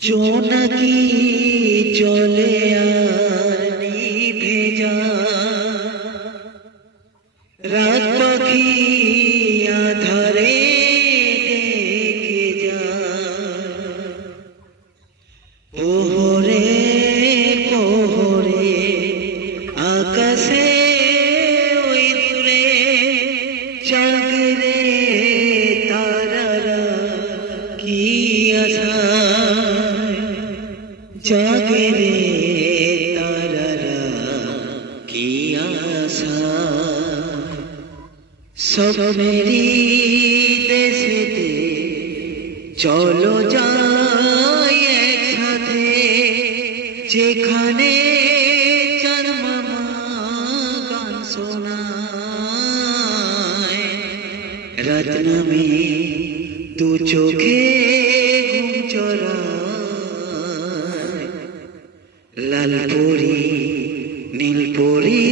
জোনাকি চলে আর নিভে যায়, রাত পাখি আধারে ডেকে যায়। পোহরে পোহরে আকাশে ওই দূরে জাগরে তারারা কি আশায়, জাগরে তারারা কি আশায়। স্বপ্নেরই দেশেতে চলো যাই একসাথে, যেখানে চার মামা গান শোনায়। রাত নামে দু চোখে ঘুম চড়ায়, লাল পরি নীল পরি